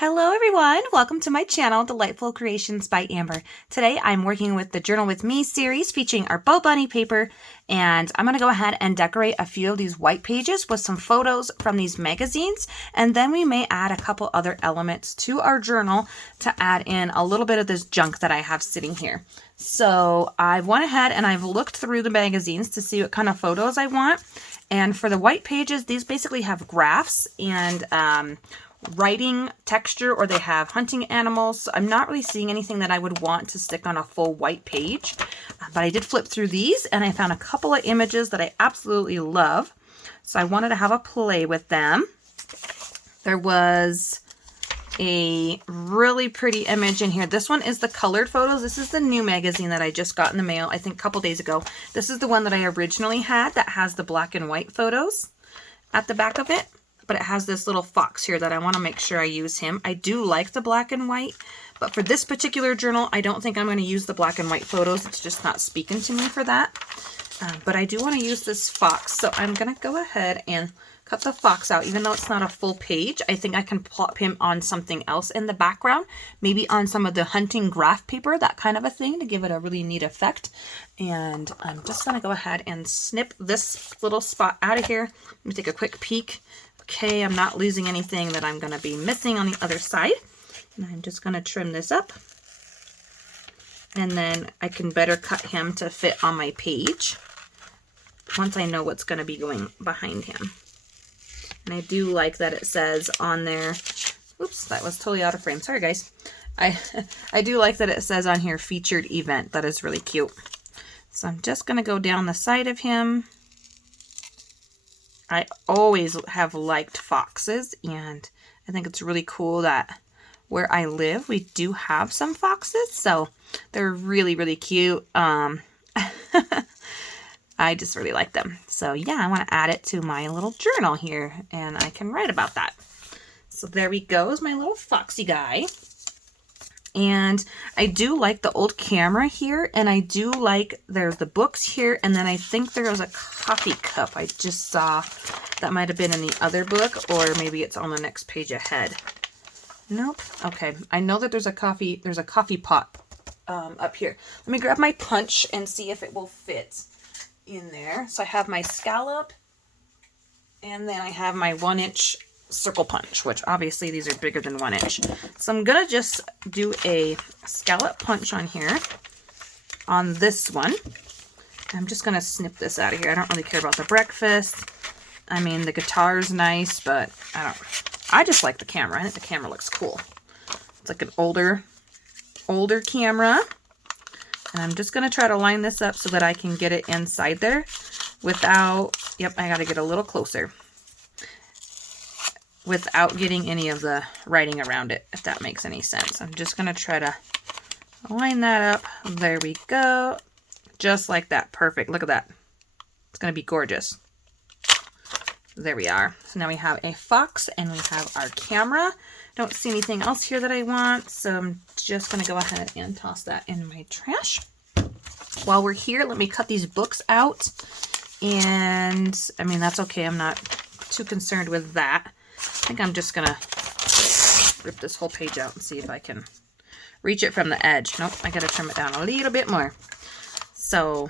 Hello everyone, welcome to my channel, Delightful Creations by Amber. Today I'm working with the Journal With Me series featuring our Bo Bunny paper, and I'm going to go ahead and decorate a few of these white pages with some photos from these magazines, and then we may add a couple other elements to our journal to add in a little bit of this junk that I have sitting here. So I've went ahead and I've looked through the magazines to see what kind of photos I want, and for the white pages, these basically have graphs and writing texture, or they have hunting animals. So I'm not really seeing anything that I would want to stick on a full white page, but I did flip through these and I found a couple of images that I absolutely love. So I wanted to have a play with them. There was a really pretty image in here. This one is the colored photos. This is the new magazine that I just got in the mail, I think a couple days ago. This is the one that I originally had that has the black and white photos at the back of it. But it has this little fox here that I want to make sure I use him. I do like the black and white, but for this particular journal, I don't think I'm going to use the black and white photos. It's just not speaking to me for that. But I do want to use this fox, so I'm going to go ahead and cut the fox out. Even though it's not a full page, I think I can plop him on something else in the background, maybe on some of the hunting graph paper, that kind of a thing, to give it a really neat effect. And I'm just going to go ahead and snip this little spot out of here. Let me take a quick peek. Okay, I'm not losing anything that I'm going to be missing on the other side. And I'm just going to trim this up. And then I can better cut him to fit on my page once I know what's going to be going behind him. And I do like that it says on there, oops, that was totally out of frame. Sorry, guys. I do like that it says on here, featured event. That is really cute. So I'm just going to go down the side of him. I always have liked foxes, and I think it's really cool that where I live, we do have some foxes, so they're really, really cute. I just really like them. So yeah, I want to add it to my little journal here, and I can write about that. So there he goes, my little foxy guy. And I do like the old camera here, and I do like there's the books here, and then I think there was a coffee cup I just saw that might have been in the other book, or maybe it's on the next page ahead. Nope. Okay, I know that there's a coffee pot up here. Let me grab my punch and see if it will fit in there. So I have my scallop, and then I have my 1-inch circle punch, which obviously these are bigger than 1 inch. So I'm gonna just do a scallop punch on here on this one. I'm just gonna snip this out of here. I don't really care about the breakfast. I mean, the guitar's nice, but I just like the camera. I think the camera looks cool. It's like an older camera. And I'm just gonna try to line this up so that I can get it inside there without, yep, I gotta get a little closer, without getting any of the writing around it, if that makes any sense. I'm just going to try to line that up. There we go. Just like that. Perfect. Look at that. It's going to be gorgeous. There we are. So now we have a fox and we have our camera. Don't see anything else here that I want, so I'm just going to go ahead and toss that in my trash. While we're here, let me cut these books out. And, I mean, that's okay. I'm not too concerned with that. I think I'm just going to rip this whole page out and see if I can reach it from the edge. Nope, I got to trim it down a little bit more. So,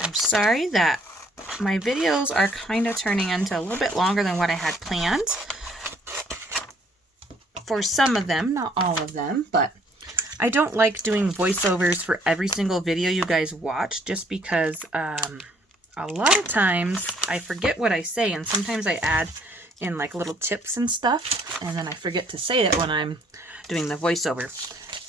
I'm sorry that my videos are kind of turning into a little bit longer than what I had planned. For some of them, not all of them, but I don't like doing voiceovers for every single video you guys watch, just because a lot of times I forget what I say, and sometimes I add in like little tips and stuff, and then I forget to say it when I'm doing the voiceover.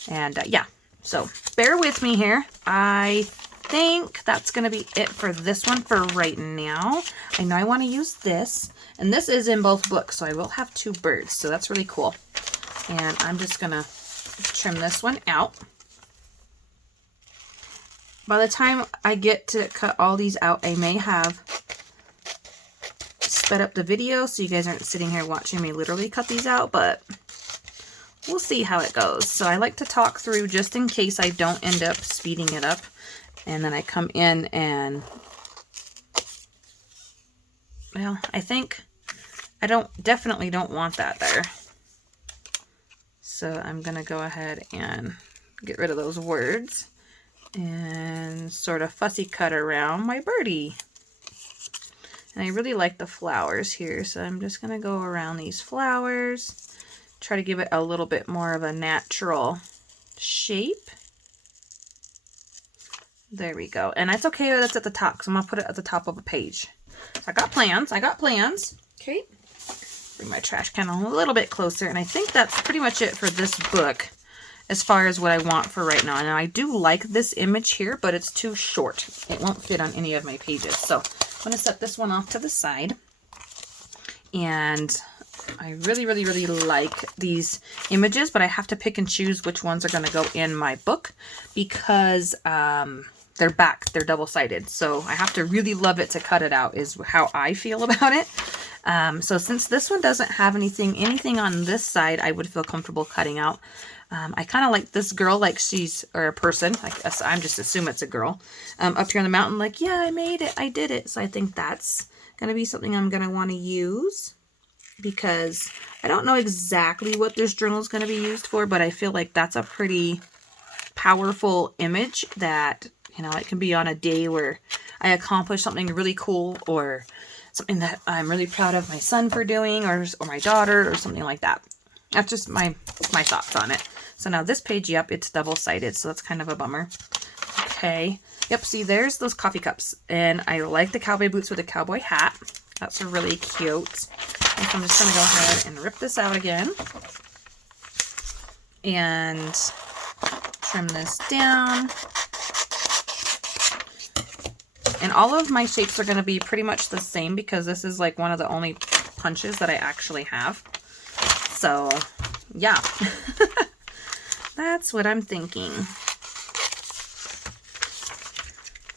And yeah, so bear with me here. I think that's going to be it for this one for right now. I know I want to use this, and this is in both books, so I will have 2 birds, so that's really cool. And I'm just going to trim this one out. By the time I get to cut all these out, I may have sped up the video so you guys aren't sitting here watching me literally cut these out, but we'll see how it goes. So I like to talk through just in case I don't end up speeding it up, and then I come in and, well, I think I definitely don't want that there. So I'm going to go ahead and get rid of those words and sort of fussy cut around my birdie. And I really like the flowers here, so I'm just going to go around these flowers, try to give it a little bit more of a natural shape. There we go. And it's okay that's at the top, because I'm going to put it at the top of a page. I got plans. Okay. Bring my trash can a little bit closer, and I think that's pretty much it for this book as far as what I want for right now. Now, I do like this image here, but it's too short. It won't fit on any of my pages. So I'm going to set this one off to the side. And I really, really, really like these images, but I have to pick and choose which ones are going to go in my book because they're double-sided. So I have to really love it to cut it out is how I feel about it. So since this one doesn't have anything on this side, I would feel comfortable cutting out. I kind of like this girl, like she's, or a person, I guess I'm just assume it's a girl, up here on the mountain, like, yeah, I made it, I did it. So I think that's going to be something I'm going to want to use because I don't know exactly what this journal is going to be used for, but I feel like that's a pretty powerful image that, you know, it can be on a day where I accomplish something really cool or something that I'm really proud of my son for doing or my daughter or something like that. That's just my thoughts on it. So now this page, yep, it's double-sided, so that's kind of a bummer. Okay. Yep, see, there's those coffee cups. And I like the cowboy boots with a cowboy hat. That's really cute. And so I'm just going to go ahead and rip this out again. And trim this down. And all of my shapes are going to be pretty much the same because this is like one of the only punches that I actually have. So, yeah. That's what I'm thinking.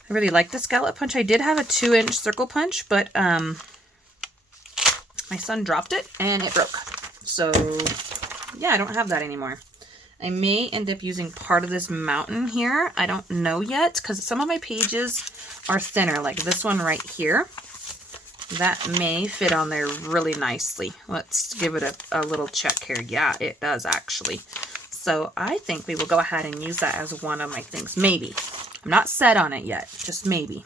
I really like the scallop punch. I did have a 2-inch circle punch, but my son dropped it and it broke. So, yeah, I don't have that anymore. I may end up using part of this mountain here. I don't know yet because some of my pages are thinner, like this one right here. That may fit on there really nicely. Let's give it a little check here. Yeah, it does actually. So I think we will go ahead and use that as one of my things. Maybe. I'm not set on it yet. Just maybe.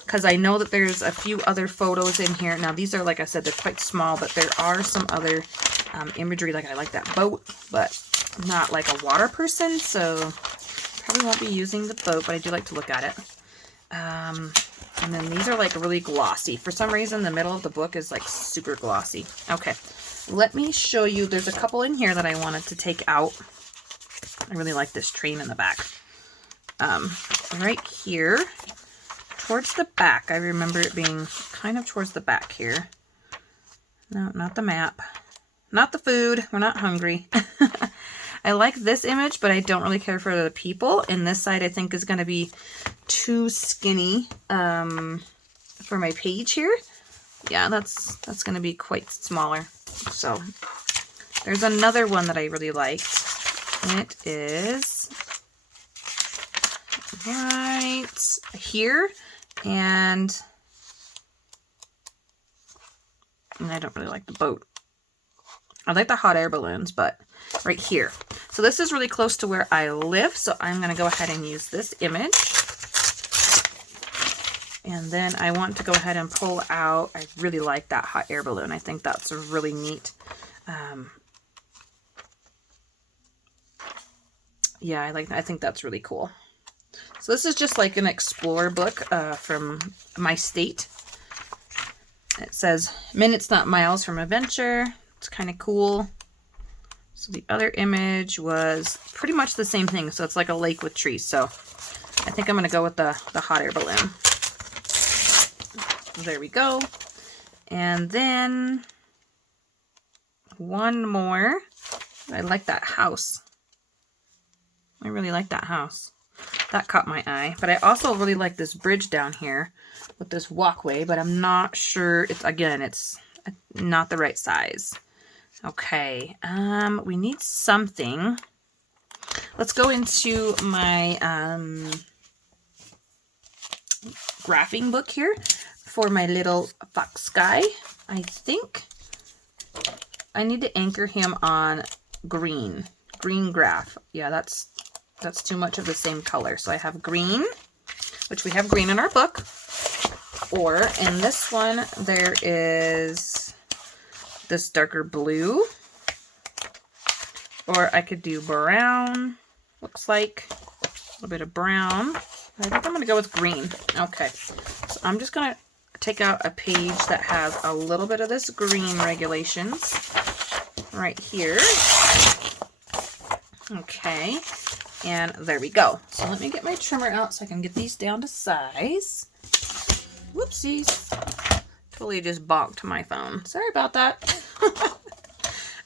Because I know that there's a few other photos in here. Now these are, like I said, they're quite small, but there are some other imagery. Like I like that boat, but not like a water person. So probably won't be using the boat, but I do like to look at it. And then these are like really glossy. For some reason, the middle of the book is like super glossy. Okay, let me show you. There's a couple in here that I wanted to take out. I really like this train in the back. Right here, towards the back, I remember it being kind of towards the back here. No, not the map. Not the food. We're not hungry. I like this image, but I don't really care for the people. And this side, I think, is going to be too skinny for my page here. Yeah, that's going to be quite smaller. So there's another one that I really liked. It is right here. And I don't really like the boat. I like the hot air balloons, but right here. So this is really close to where I live, so I'm going to go ahead and use this image. And then I want to go ahead and pull out, I really like that hot air balloon. I think that's really neat. Yeah, I think that's really cool. So this is just like an explore book from my state. It says, minutes, not miles from adventure. It's kind of cool. So the other image was pretty much the same thing. So it's like a lake with trees. So I think I'm going to go with the hot air balloon. There we go. And then one more. I like that house. I really like that house. That caught my eye. But I also really like this bridge down here with this walkway. But I'm not sure. It's not the right size. Okay, we need something. Let's go into my graphing book here for my little fox guy. I think I need to anchor him on green. green graph. Yeah, that's too much of the same color. So I have green, which we have green in our book. Or in this one, there is this darker blue. Or I could do brown, looks like. A little bit of brown. I think I'm going to go with green. Okay, so I'm just going to take out a page that has a little bit of this green regulations right here. Okay, and there we go. So let me get my trimmer out so I can get these down to size. Whoopsies. Totally just bonked my phone. Sorry about that.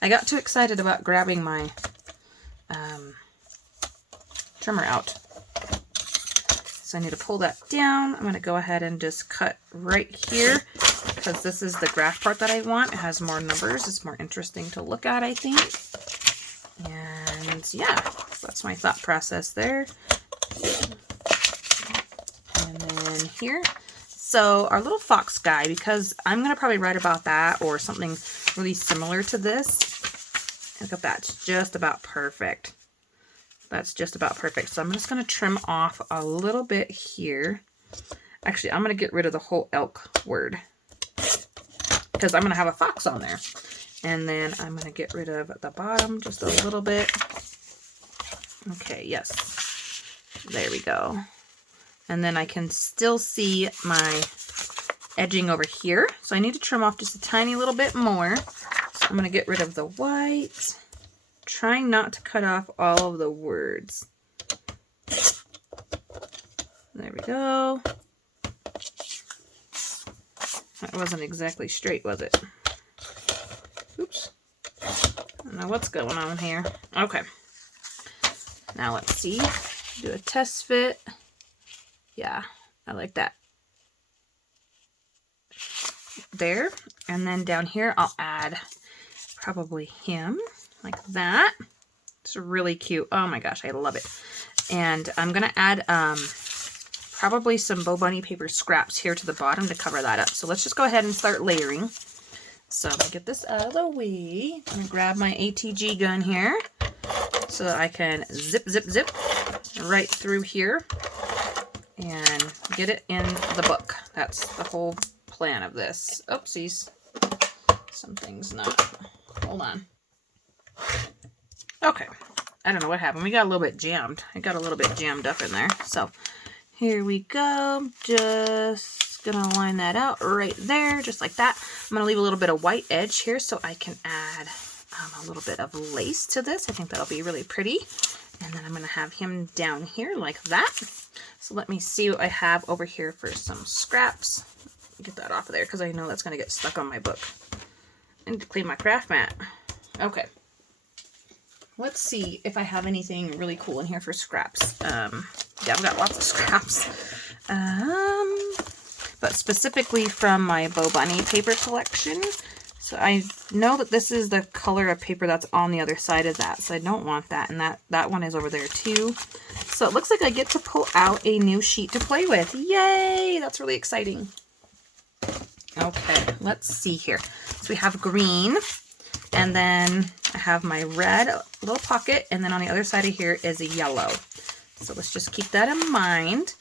I got too excited about grabbing my trimmer out. So I need to pull that down. I'm going to go ahead and just cut right here because this is the graph part that I want. It has more numbers. It's more interesting to look at, I think. And yeah, so that's my thought process there. And then here. So our little fox guy, because I'm going to probably write about that or something really similar to this. Look at that. It's just about perfect. That's just about perfect. So I'm just going to trim off a little bit here. Actually, I'm going to get rid of the whole elk word because I'm going to have a fox on there. And then I'm going to get rid of the bottom just a little bit. Okay, yes. There we go. And then I can still see my edging over here. So I need to trim off just a tiny little bit more. So I'm going to get rid of the white. Trying not to cut off all of the words. There we go. That wasn't exactly straight, was it? Oops. I don't know what's going on here. Okay. Now let's see. Do a test fit. Yeah, I like that. There. And then down here, I'll add probably him. Like that. It's really cute. Oh my gosh, I love it. And I'm going to add probably some Bo Bunny paper scraps here to the bottom to cover that up. So let's just go ahead and start layering. So I'm going to get this out of the way. I'm going to grab my ATG gun here so that I can zip, zip, zip right through here and get it in the book. That's the whole plan of this. Oopsies. Something's not. Hold on. Okay, I don't know what happened. We got a little bit jammed. I got a little bit jammed up in there. So here we go. Just gonna line that out right there, just like that. I'm gonna leave a little bit of white edge here so I can add a little bit of lace to this. I think that'll be really pretty. And then I'm gonna have him down here like that. So let me see what I have over here for some scraps. Get that off of there because I know that's gonna get stuck on my book. I need to clean my craft mat. Okay. Let's see if I have anything really cool in here for scraps. Yeah, I've got lots of scraps. But specifically from my Bo Bunny paper collection. So I know that this is the color of paper that's on the other side of that. So I don't want that. And that one is over there too. So it looks like I get to pull out a new sheet to play with. Yay! That's really exciting. Okay, let's see here. So we have green. And then I have my red little pocket, and then on the other side of here is a yellow. So let's just keep that in mind.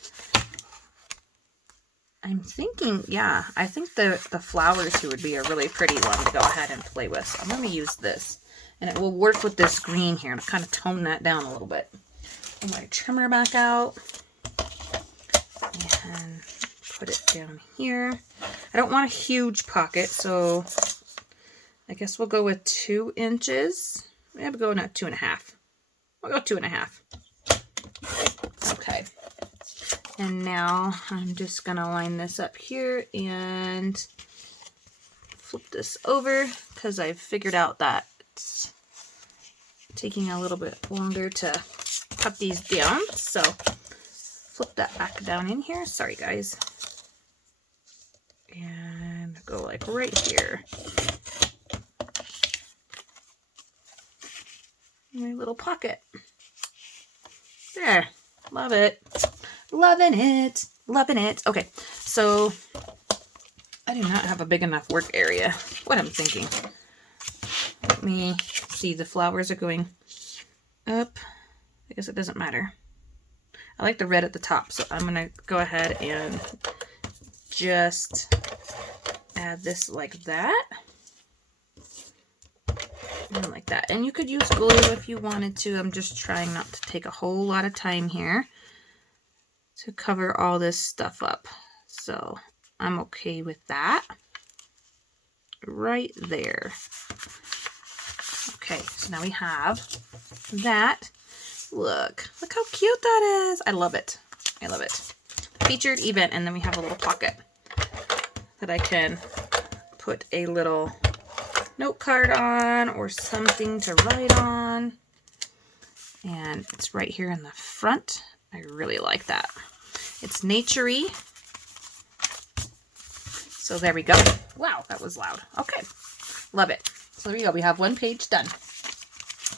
I'm thinking, yeah, I think the flowers here would be a really pretty one to go ahead and play with. So I'm going to use this, and it will work with this green here to kind of tone that down a little bit. Pull my trimmer back out and put it down here. I don't want a huge pocket, so I guess we'll go with 2 inches. Maybe I'm going at 2.5. I'll go 2.5. Okay. And now I'm just going to line this up here and flip this over because I've figured out that it's taking a little bit longer to cut these down. So flip that back down in here. Sorry, guys. And go like right here. My little pocket. There. Love it. Loving it. Loving it. Okay, so I do not have a big enough work area. What I'm thinking. Let me see. The flowers are going up. I guess it doesn't matter. I like the red at the top, so I'm gonna go ahead and just add this like that. And like that. And you could use glue if you wanted to. I'm just trying not to take a whole lot of time here to cover all this stuff up. So I'm okay with that. Right there. Okay, so now we have that. Look how cute that is. I love it. I love it. Featured event, and then we have a little pocket that I can put a little note card on or something to write on. And it's right here in the front. I really like that. It's nature-y. So there we go. Wow, that was loud. Okay, love it. So there we go. We have one page done.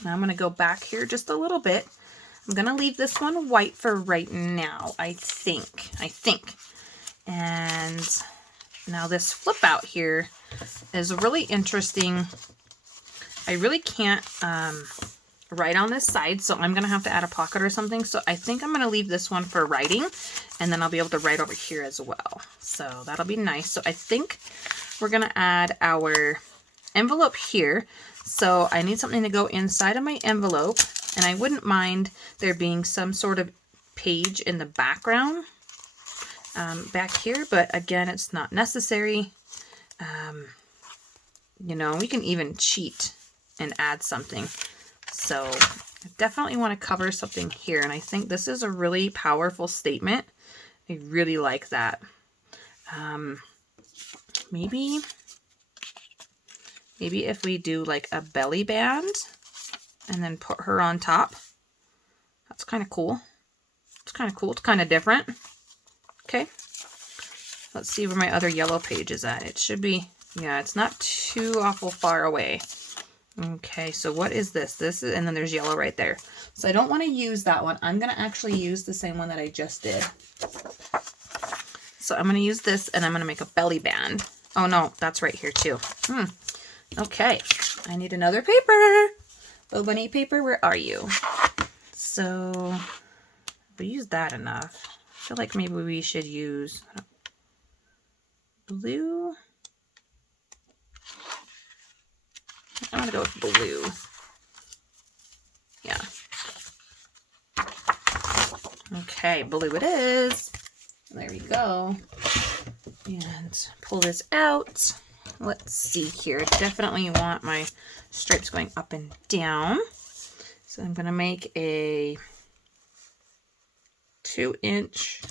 Now I'm going to go back here just a little bit. I'm going to leave this one white for right now, I think. And now this flip out here is really interesting. I really can't write on this side, so I'm going to have to add a pocket or something. So I think I'm going to leave this one for writing, and then I'll be able to write over here as well. So that'll be nice. So I think we're going to add our envelope here. So I need something to go inside of my envelope, and I wouldn't mind there being some sort of page in the background back here, but again, it's not necessary. You know, we can even cheat and add something. So I definitely want to cover something here, and I think this is a really powerful statement. I really like that. Maybe if we do like a belly band and then put her on top. That's kind of cool. It's kind of cool. It's kind of different. Okay. Let's see where my other yellow page is at. It should be, yeah, it's not too awful far away. Okay, so what is this? This is, and then there's yellow right there. So I don't want to use that one. I'm going to actually use the same one that I just did. So I'm going to use this, and I'm going to make a belly band. Oh no, that's right here too. Okay, I need another paper. Bo Bunny paper, where are you? So we used that enough. I feel like maybe we should use blue. I'm going to go with blue. Yeah. Okay, blue it is. There we go. And pull this out. Let's see here. I definitely want my stripes going up and down. So I'm going to make a 2-inch.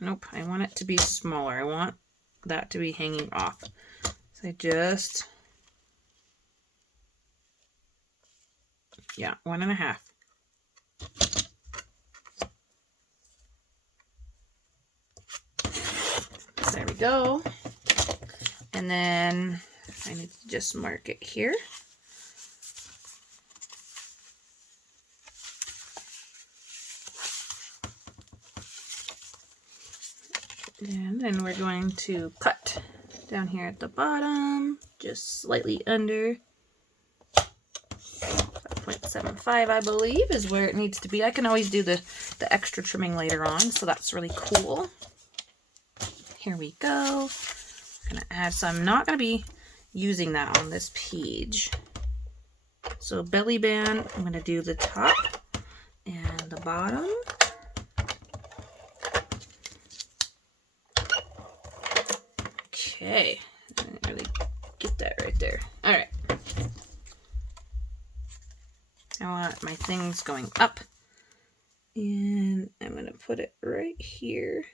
Nope, I want it to be smaller. I want that to be hanging off. So I just, yeah, 1.5. There we go. And then I need to just mark it here. And then we're going to cut down here at the bottom, just slightly under 5.75, I believe, is where it needs to be. I can always do the extra trimming later on, so that's really cool. Here we go. I'm gonna add, so I'm not gonna be using that on this page. So belly band, I'm gonna do the top and the bottom. Okay, I didn't really get that right there. All right. I want my things going up, and I'm going to put it right here.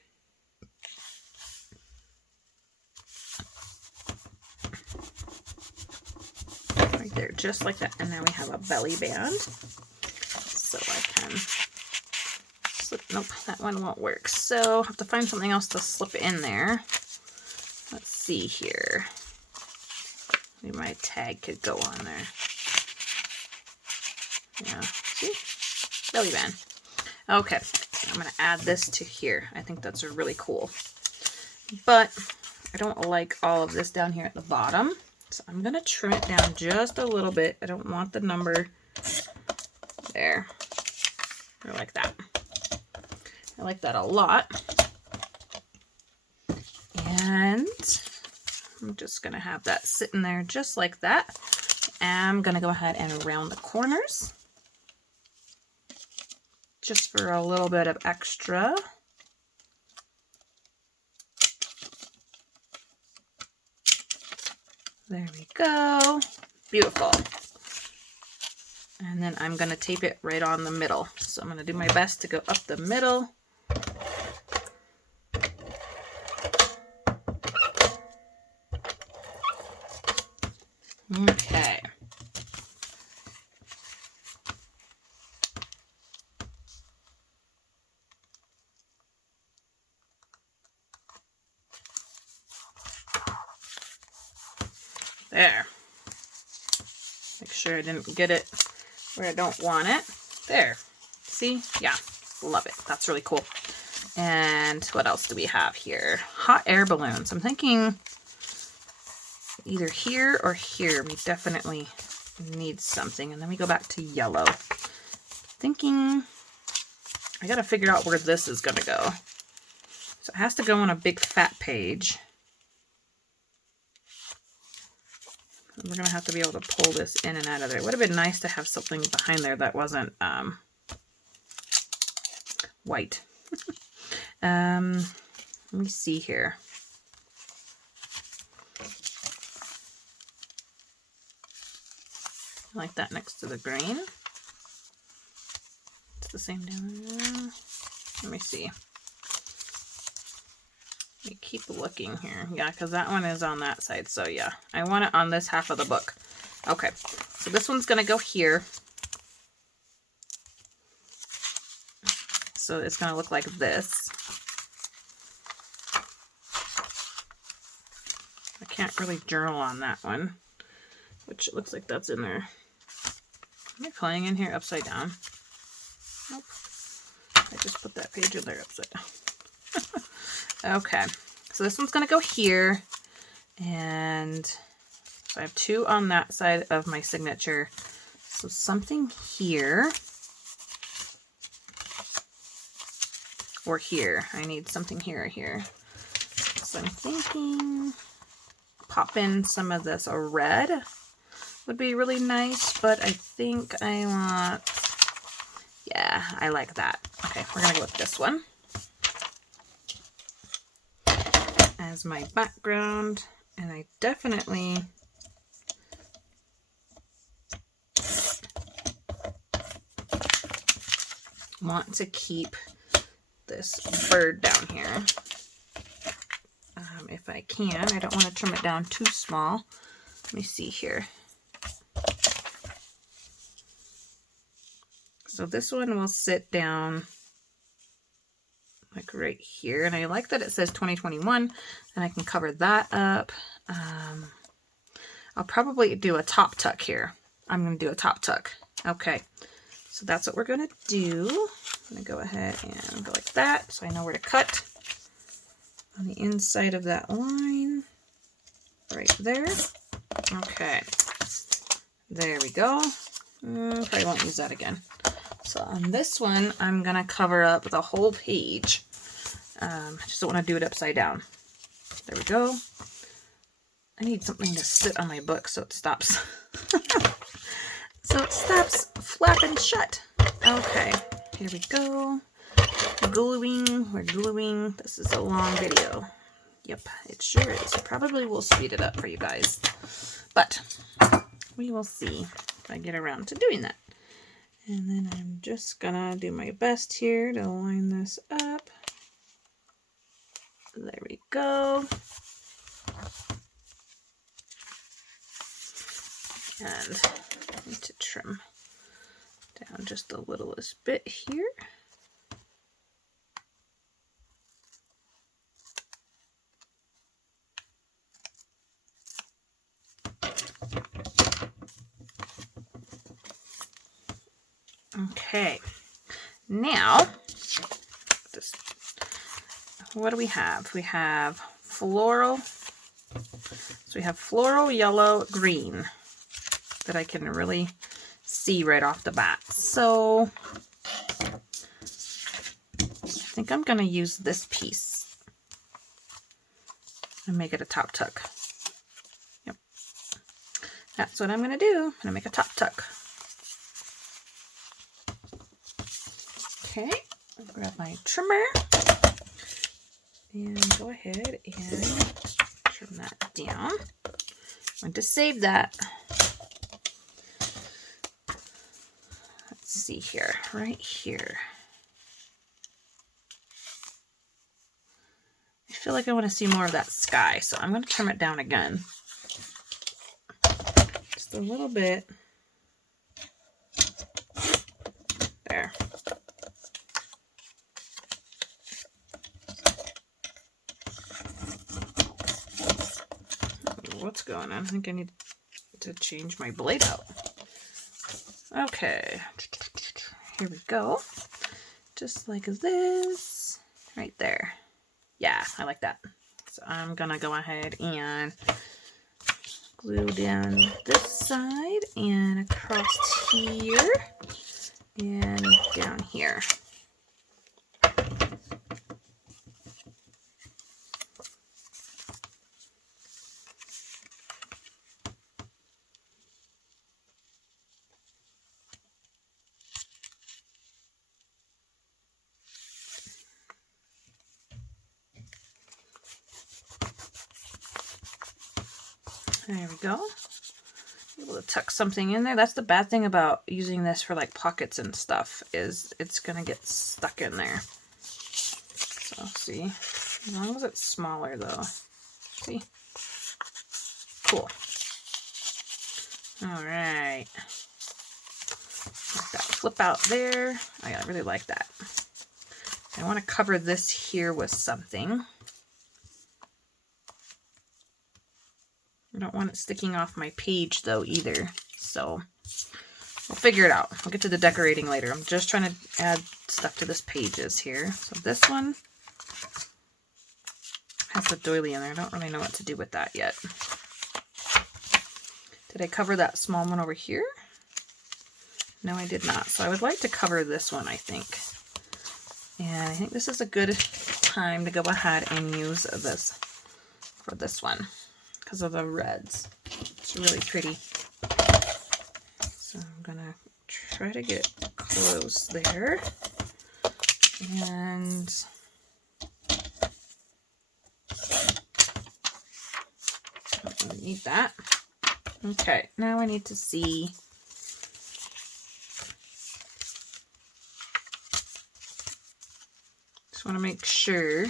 Right there, just like that. And now we have a belly band. So I can slip, nope, that one won't work. So I'll have to find something else to slip in there. Let's see here. Maybe my tag could go on there. Yeah, see? Belly band. Okay, I'm going to add this to here. I think that's really cool. But I don't like all of this down here at the bottom. So I'm going to trim it down just a little bit. I don't want the number there. I like that. I like that a lot. And I'm just going to have that sitting there just like that. I'm going to go ahead and round the corners just for a little bit of extra. There we go. Beautiful. And then I'm going to tape it right on the middle. So I'm going to do my best to go up the middle. Okay. There. Make sure I didn't get it where I don't want it. There. See? Yeah. Love it. That's really cool. And what else do we have here? Hot air balloons. I'm thinking either here or here. We definitely need something. And then we go back to yellow. Thinking I got to figure out where this is going to go. So it has to go on a big fat page. We're going to have to be able to pull this in and out of there. It would have been nice to have something behind there that wasn't white. Let me see here. I like that next to the green. It's the same down there. Let me see. Let me keep looking here. Yeah, because that one is on that side. So yeah, I want it on this half of the book. Okay, so this one's going to go here. So it's going to look like this. I can't really journal on that one, which looks like that's in there. Am I playing in here upside down? Nope. I just put that page in there upside down. Okay, so this one's going to go here. And so I have 2 on that side of my signature. So something here. Or here. I need something here or here. So I'm thinking pop in some of this red would be really nice, but I think I want, yeah, I like that. Okay, we're gonna go with this one as my background, and I definitely want to keep this bird down here. If I can, I don't want to trim it down too small. Let me see here. So this one will sit down like right here. And I like that it says 2021 and I can cover that up. I'll probably do a top tuck here. I'm going to do a top tuck. Okay. So that's what we're going to do. I'm going to go ahead and go like that so I know where to cut on the inside of that line right there. Okay. There we go. Probably won't use that again. So on this one, I'm going to cover up the whole page. I just don't want to do it upside down. There we go. I need something to sit on my book so it stops. So it stops flapping shut. Okay, here we go. Gluing, we're gluing. This is a long video. Yep, it sure is. I probably will speed it up for you guys. But we will see if I get around to doing that. And then I'm just gonna do my best here to line this up. There we go. And I need to trim down just the littlest bit here. Okay, now, what do we have? We have floral. So we have floral, yellow, green that I can really see right off the bat. So I think I'm going to use this piece and make it a top tuck. Yep. That's what I'm going to do. I'm going to make a top tuck. Okay, I'll grab my trimmer and go ahead and trim that down. I'm going to save that. Let's see here, right here. I feel like I want to see more of that sky, so I'm going to trim it down again. Just a little bit. There. What's going on? I think I need to change my blade out. Okay, here we go. Just like this, right there. Yeah, I like that. So I'm gonna go ahead and glue down this side and across here and down here. There we go. Able to tuck something in there. That's the bad thing about using this for like pockets and stuff, is it's gonna get stuck in there. So see, as long as it's smaller though. See? Cool. All right. Let that flip out there. I really like that. I want to cover this here with something. I don't want it sticking off my page though either, so we'll figure it out. We'll get to the decorating later. I'm just trying to add stuff to this pages here. So this one has the doily in there. I don't really know what to do with that yet. Did I cover that small one over here? No, I did not. So I would like to cover this one, I think. And I think this is a good time to go ahead and use this for this one, because of the reds. It's really pretty. So I'm gonna try to get close there. And I need that. Okay, now I need to see. Just want to make sure.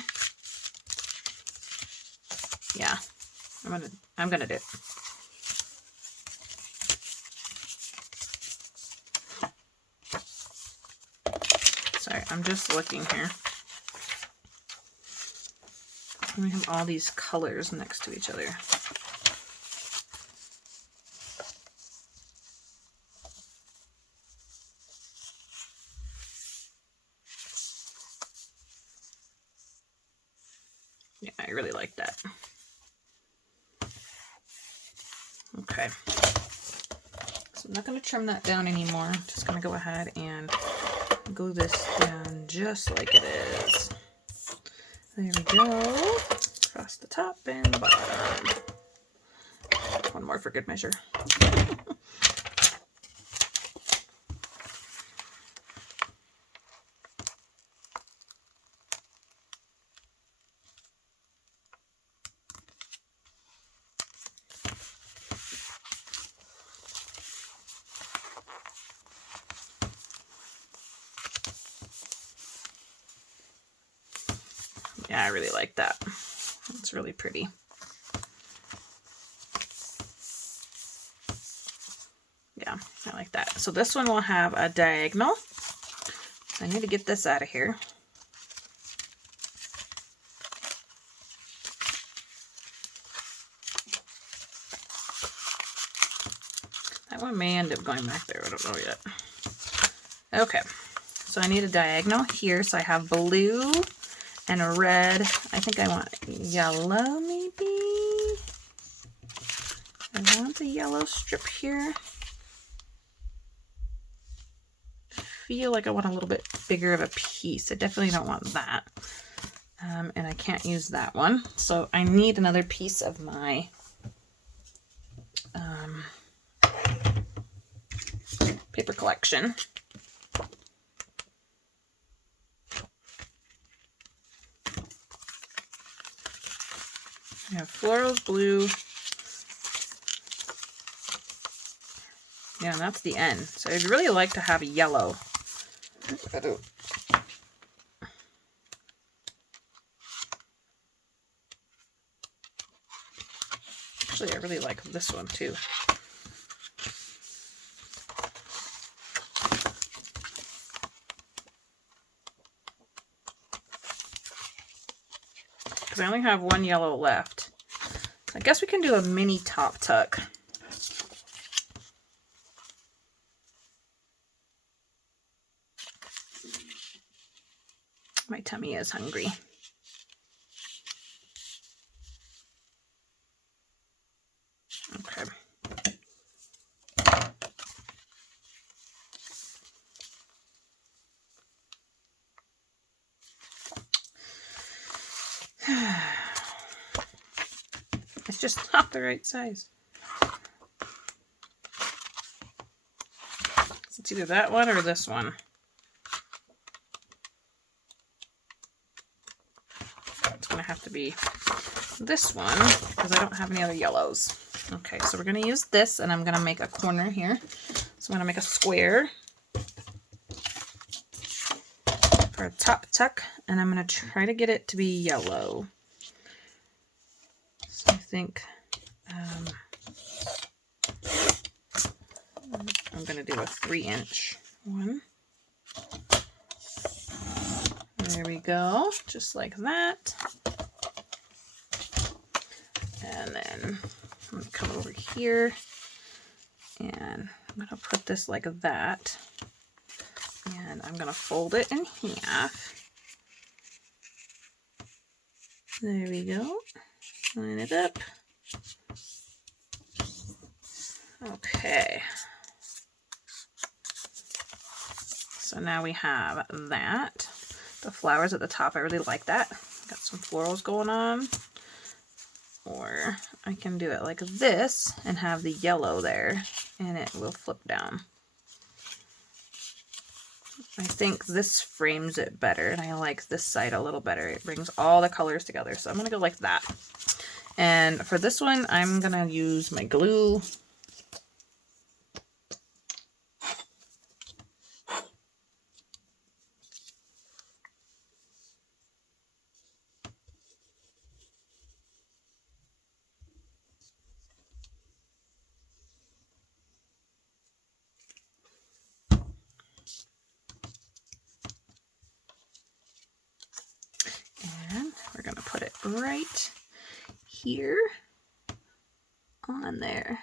Yeah. I'm gonna do it. Sorry, I'm just looking here. We have all these colors next to each other. Yeah, I really like that. Okay, so I'm not going to trim that down anymore. I'm just going to go ahead and glue this down just like it is. There we go. Across the top and the bottom. One more for good measure. Yeah, I really like that. It's really pretty. Yeah, I like that. So this one will have a diagonal. So I need to get this out of here. That one may end up going back there. I don't know yet. Okay, so I need a diagonal here. So I have blue and a red. I think I want yellow maybe. I want the yellow strip here. I feel like I want a little bit bigger of a piece. I definitely don't want that. And I can't use that one. So I need another piece of my paper collection. I have Florals Blue. Yeah, and that's the end. So I'd really like to have a yellow. Actually, I really like this one too. Because I only have one yellow left. I guess we can do a mini top tuck. My tummy is hungry. Okay. It's just not the right size. So it's either that one or this one. It's going to have to be this one because I don't have any other yellows. Okay, so we're going to use this, and I'm going to make a corner here. So I'm going to make a square for a top tuck, and I'm going to try to get it to be yellow. So I think I'm going to do a 3-inch one. There we go, just like that. And then I'm going to come over here, and I'm going to put this like that. And I'm going to fold it in half. There we go. Line it up. Okay. So now we have that. The flowers at the top, I really like that. Got some florals going on. Or I can do it like this and have the yellow there, and it will flip down. I think this frames it better, and I like this side a little better. It brings all the colors together, so I'm going to go like that. And for this one, I'm going to use my glue. And we're going to put it right here on there.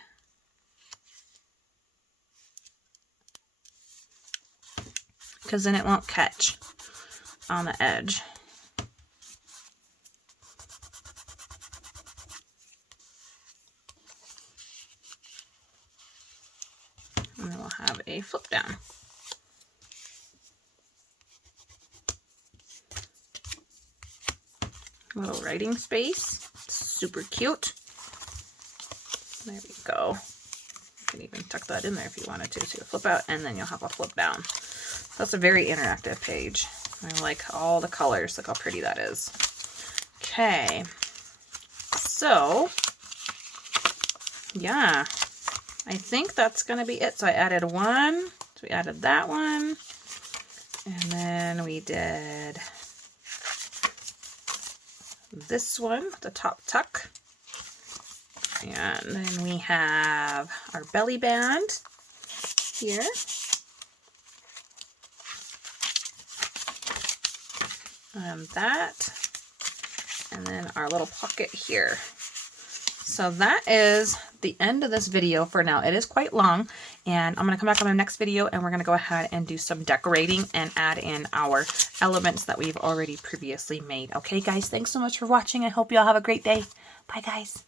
Because then it won't catch on the edge. And then we'll have a flip down. Little writing space. Super cute. There we go. You can even tuck that in there if you wanted to. So you'll flip out and then you'll have a flip down. That's a very interactive page. I like all the colors. Look how pretty that is. Okay. So, yeah. I think that's going to be it. So I added one. So we added that one. And then we did this one, the top tuck. And then we have our belly band here. And that. And then our little pocket here. So that is the end of this video for now. It is quite long, and I'm going to come back on the next video, and we're going to go ahead and do some decorating and add in our elements that we've already previously made. Okay, guys, thanks so much for watching. I hope you all have a great day. Bye, guys.